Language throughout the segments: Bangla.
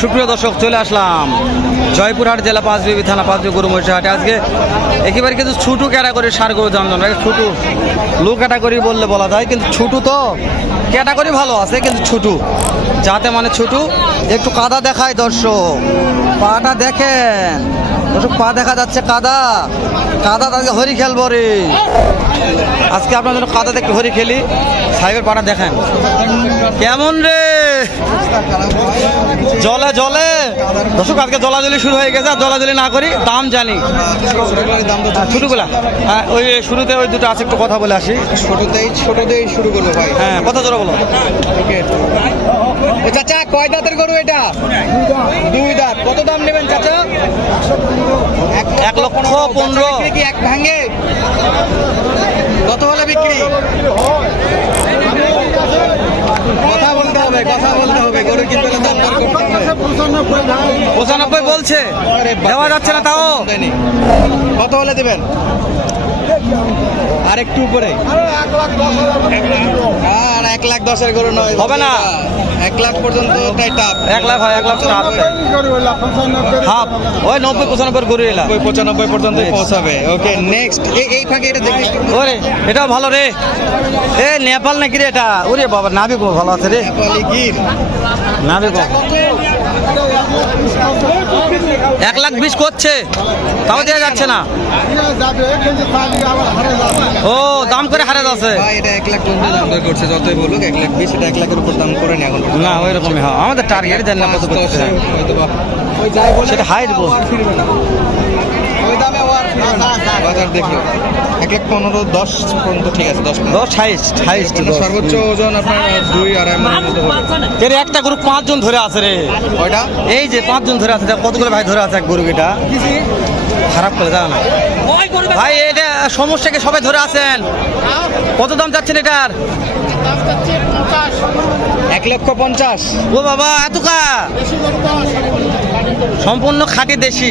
সুপ্রিয় দর্শক, চলে আসলাম জয়পুরহাট জেলা পাঁচবিবি থানা পাঁচবি গরু মহিষাহাটে আজকে একেবারে কিন্তু ছুটু ক্যাটাগরি সার গরু জানলাম ছোটো লো ক্যাটাগরি বললে বলা যায়, কিন্তু ছোটো তো ক্যাটাগরি ভালো আছে, কিন্তু ছোটো। যাতে মানে ছোটো, একটু কাদা দেখায় দর্শক। পাটা দেখেন। দর্শক পা দেখা যাচ্ছে কাদা। কাদা আজকে হরি খেলব রে। আজকে আপনার জন্য কাদা দেখতে হরি খেলি। সাহেবের পাটা দেখেন। কেমন রে? জলে জলে। দর্শক আজকে জলাজলি শুরু হয়ে গেছে। আর জলাজলি না করি দাম জানি। ছোটগুলা হ্যাঁ ওই শুরুতে ওই দুটো আছে একটু কথা বলে আসি। ছোটতেই ছোটতেই শুরু করব ভাই। হ্যাঁ কথা জোরে বলো। চাচা কয় দাঁতের গরু এটা? দুই দাঁত। কত দাম নেবেন চাচা? এক লক্ষ পনেরো। কি এক ভাঙে কত হলে বিক্রি হবে কথা বলতে হবে গরু কিনতে হলে করতে হবে। পঁচানব্বই বলছে দেওয়া যাচ্ছে না তাও। কত হলে দেবেন? আর একটু উপরে। আর এক লাখ দশের গরু নয়। হবে না। এক লাখ পর্যন্ত ওটাই টাপ এক লাখ হয় এক লাখ হাফ। ওই নব্বই পঁচানব্বই গরু এলাম। নব্বই পঁচানব্বই পর্যন্ত পৌঁছাবে। ওকে নেক্সট এই ফাঁকে এটা দেখি। ওরে এটাও ভালো রে। এ নেপাল নাকি রে এটা? ওরে বাবা নাবি ভালো আছে রে। এক লাখ বিশ করছে তাও দেওয়া যাচ্ছে না। ও দাম করে হারা যাচ্ছে। এটা এক লাখ দাম দর করছে যতই বলুক এক লাখ বিশ এটা এক লাখের উপর দাম করে এখন না ওই রকমই হয়। আমাদের টার্গেট জানি না কত করছে সেটা height বল। বাজার দেখি। এক লাখ পনেরো দশ পর্যন্ত ঠিক আছে দশ পনেরো। দশ হাইস্ট হাইস্ট সর্বোচ্চ ওজন আপনার দুই আড়াই মনের মতো হবে। এর একটা গ্রুপ পাঁচজন ধরে আছে রে। কয়টা? এই যে পাঁচজন ধরে আছে কতগুলো ভাই ধরে আছে এক গরু এটা? খারাপ করে জানো না। ভাই এটা সমস্যাকে সবাই ধরে আছেন? কত দাম চাচ্ছেন এটার? এক লক্ষ পঞ্চাশ। ও বাবা এত কা সম্পূর্ণ খাঁটি দেশি।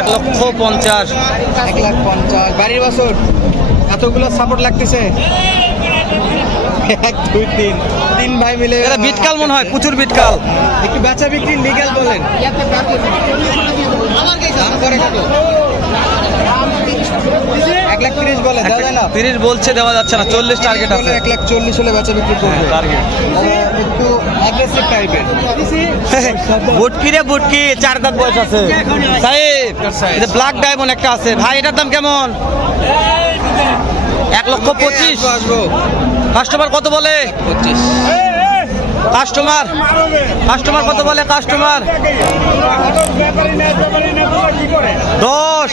এক লক্ষ পঞ্চাশ। এক লাখ পঞ্চাশ। বাড়ির বছর এতগুলো সাপোর্ট লাগতেছে? এক দুই তিন। তিন ভাই মিলে এটা বিটকাল মনে হয় প্রচুর বিটকাল। একটু বেচা বিক্রি লিগ্যাল বলেন। দাম করে কত? এক লাখ তিরিশ বলে দেওয়া যায় না? তিরিশ বলছে দেওয়া যাচ্ছে না। চল্লিশ টার্গেট আছে। এক লাখ চল্লিশ হলে বেচা বিক্রি করবে। টার্গেট একটু অ্যাগ্রেসিভ টাইপের বুটকি রে বুটকি চার দাঁত বয়স আছে। সাহেব এটা ব্ল্যাক ডায়মন্ড একটা আছে। ভাই এটার দাম কেমন? এক লক্ষ পঁচিশ। কাস্টমার কত বলে? পঁচিশ। কাস্টমার কাস্টমার কত বলে কাস্টমার? দশ।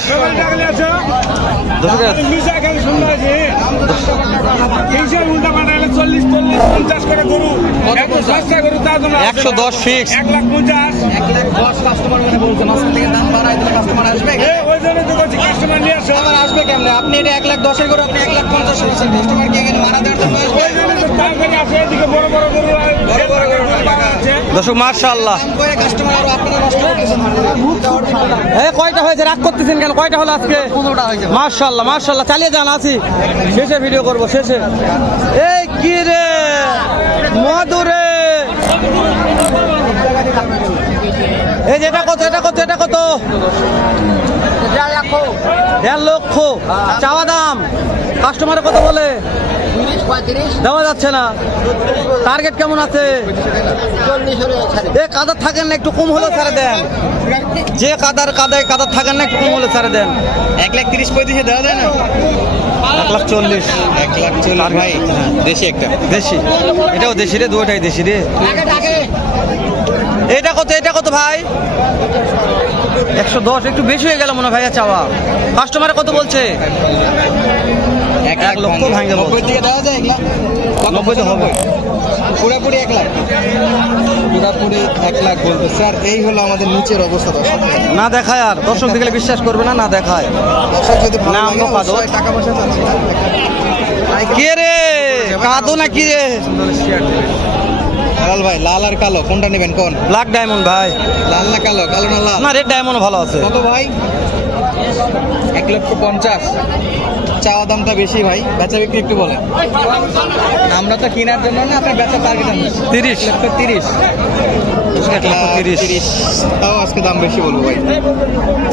একশো দশ ফিক্স এক লাখ পঞ্চাশ এক লাখ দশ কাস্টমার মানে বলছে মাঝখান থেকে দাম বাড়ায় দিলে কাস্টমার আসবে ওই জন্য তো বলছি কাস্টমার নিয়ে আসো কাস্টমার আসবে কেমনে আপনি এটা এক লাখ দশের করে আপনি এক লাখ পঞ্চাশ বলছেন কাস্টমার কি এখানে মারা দেওয়ার জন্য আসবে ওই জন্য তো তাড়াতাড়ি এদিকে বড় বড় গরু দর্শক মার্শাল্লাহ এ, কয়টা হয়েছে? রাগ করতেছেন কেন? কয়টা হলো আজকে? মার্শাল্লাহ মার্শাল্লাহ চালিয়ে যান, আছি। শেষে ভিডিও করব, শেষে। এই, কি রে? মধুরে। এই যে, এটা কত এটা কত এটা কত? দেড় লক্ষ। চাওয়া দাম। কাস্টমারে কত বলে। দেওয়া যাচ্ছে না। টার্গেট কেমন আছে? এ কাদার থাকেন না একটু কম হলেও ছেড়ে দেন। যে কাদার কাদায় কাদার থাকেন না একটু কম হলে ছেড়ে দেন। এক লাখ তিরিশ পঁয়ত্রিশে দেওয়া যায় না? এক লাখ চল্লিশ। এক লাখ চল্লিশ ভাই দেশি একটা। দেশি। এটাও দেশি রে দুটাই দেশি রে। এটা কত এটা কত ভাই? একশো দশ একটু বেশি হয়ে গেল মনে ভাইয়া চাওয়া। কাস্টমারে কত বলছে? এক এক লক্ষ পঞ্চাশ। ভাঙে নব্বই থেকে দেওয়া যায় এক লাখ। নব্বই তো হবে। পুরোপুরি এক লাখ। পুরোপুরি এক লাখ বলতে স্যার এই হলো আমাদের নিচের অবস্থা দর্শক। না দেখায় আর। দর্শক দেখলে বিশ্বাস করবে না না দেখায়। দর্শক যদি না, অন্য কাদো। টাকা পয়সা চাচ্ছি। কে রে? কাদো না কি রে? লাল ভাই লাল আর কালো কোনটা নেবেন কোন? ব্ল্যাক ডায়মন্ড ভাই। লাল না কালো কালো না লাল? না রেড ডায়মন্ড ভালো আছে। কত ভাই? এক লক্ষ পঞ্চাশ। চাওয়া দামটা বেশি ভাই বেচা বিক্রি একটু বলেন। আমরা তো কেনার জন্য না আপনার বেচা টার্গেট তিরিশ। লক্ষ তিরিশ। এক লক্ষ তিরিশ। তাও আজকে দাম বেশি বলব ভাই।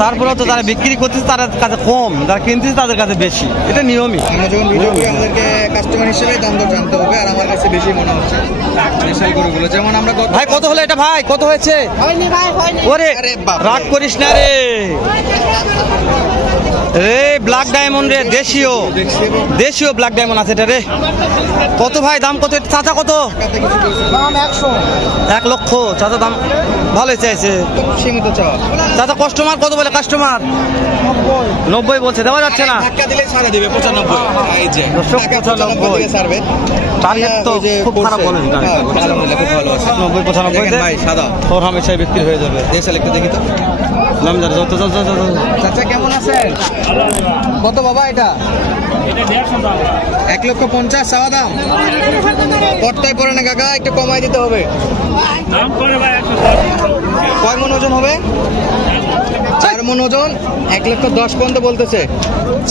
তারপরেও তো যারা বিক্রি করতেছে তাদের কাছে কম যারা কিনতেছে তাদের কাছে বেশি। এটা নিয়মই। আমরা যখন ভিডিও করি আমাদেরকে কাস্টমার হিসেবে দাম দর জানতে হবে আর আমার কাছে বেশি মনে হচ্ছে। দেশাল গরুগুলো যেমন আমরা ভাই কত হলো এটা ভাই? কত হয়েছে? ওরে রাগ করিস না রে। রে ব্ল্যাক ডায়মন্ড রে দেশীয়। দেশীয় ব্ল্যাক ডায়মন্ড আছে এটা রে। কত ভাই দাম কত? চাচা কত? এক লক্ষ। চাচা দাম ভালোই চাইছে। চাচা কাস্টমার কত বলে কাস্টমার নব্বই বলছে দেওয়া যাচ্ছে না। ধাক্কা দিলে ছাড়ে দিবে পঁচানব্বই। এই যে দর্শক, টাকা 95 পঁচানব্বই। ছাড়বে। টার্গেট তো খুব খারাপ বলেন হ্যাঁ, আলহামদুলিল্লাহ খুব ভালো আছে নব্বই পঁচানব্বই ভাই সাদা। ওর হামেশাই বিক্রি হয়ে যাবে। দেশাল একটু দেখি তো। নাম যত যত যত চাচা কেমন আছেন? কত বাবা এটা? এক লক্ষ পঞ্চাশ চাওয়া দাম? কটটাই পড়ে না কাকা একটু কমাই দিতে হবে। কয় মন ওজন হবে? চার মন ওজন এক লক্ষ দশ পর্যন্ত বলতেছে।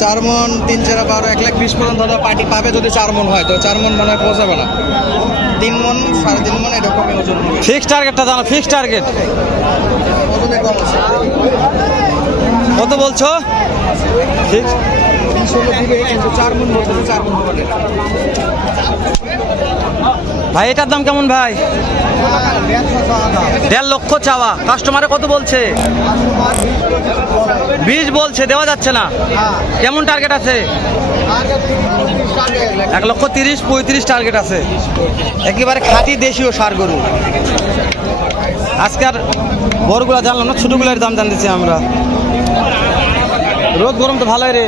চার মন তিন চার বারো এক লাখ বিশ পর্যন্ত ধরো পার্টি পাবে যদি চার মন হয়। তো চার মন মনে হয় পৌঁছাবে না। তিন মন সাড়ে তিন মন এরকমই ওজন হবে। ফিক্স টার্গেটটা জানো ফিক্স টার্গেট কত বলছো। ভাই এটার দাম কেমন ভাই? দেড় লক্ষ চাওয়া। কাস্টমারে কত বলছে? বিশ বলছে, দেওয়া যাচ্ছে না। কেমন টার্গেট আছে? এক লক্ষ তিরিশ, পঁয়ত্রিশ টার্গেট আছে। একেবারে খাঁটি দেশীয় সার গরু। আজকে আর বড়গুলা জানলাম না, ছোটগুলার দাম জানতেছি আমরা। রোদ গরম তো ভালোই রে।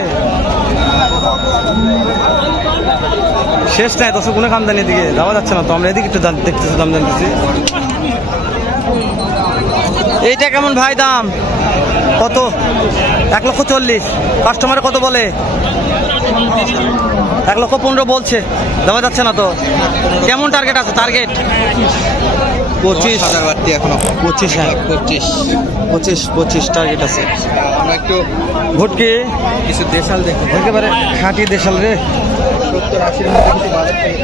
শেষ নাই, তো কোনো খামদানি এদিকে। যাওয়া যাচ্ছে না তো, আমরা এদিকে একটু দেখতেছি, দাম জানতেছি। এইটা কেমন ভাই দাম। কত? এক লক্ষ চল্লিশ। কাস্টমারে কত বলে? এক লক্ষ পনেরো বলছে। দেওয়া যাচ্ছে না তো। কেমন টার্গেট আছে? টার্গেট পঁচিশ। হাজার বাড়তি এখনও। পঁচিশ হ্যাঁ। পঁচিশ। পঁচিশ পঁচিশ টার্গেট আছে। আমরা একটু ভুটকি? কিছু দেশাল দেখতে একেবারে খাঁটি দেশাল রে। সত্তর আশির মধ্যে কিছু বাজার থেকে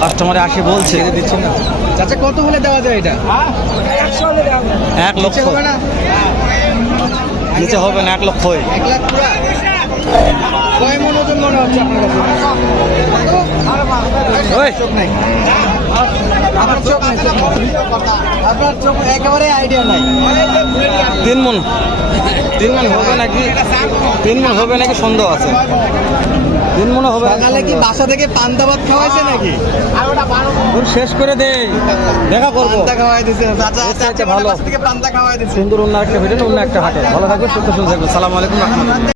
কাস্টমারে আসে বলছে দিচ্ছে না। চাচা কত হলে দেওয়া যায় এটা? এক লক্ষ। নিচে হবে না? নিচে হবে না এক লক্ষ। এক লাখ পুরা। কয় মন ওজন মনে হচ্ছে আপনার কাছে চোখ নাই আমার চোখ নাই আপনার চোখ একেবারে আইডিয়া নাই তিন মন। তিন মন হবে নাকি তিন মন হবে নাকি সন্দেহ আছে। তিন মনে হবে সকালে কি বাসা থেকে পান্তা ভাত খাওয়াইছে নাকি? শেষ করে দে। দেখা করব। খাওয়াই দিছে। এর ভালো। থেকে পান্তা খাওয়াই দিছে। সুন্দর অন্য একটা ভিডিও অন্য একটা হাটে। ভালো থাকবে সুস্থ সুন্দর থাকবে সালাম আলাইকুম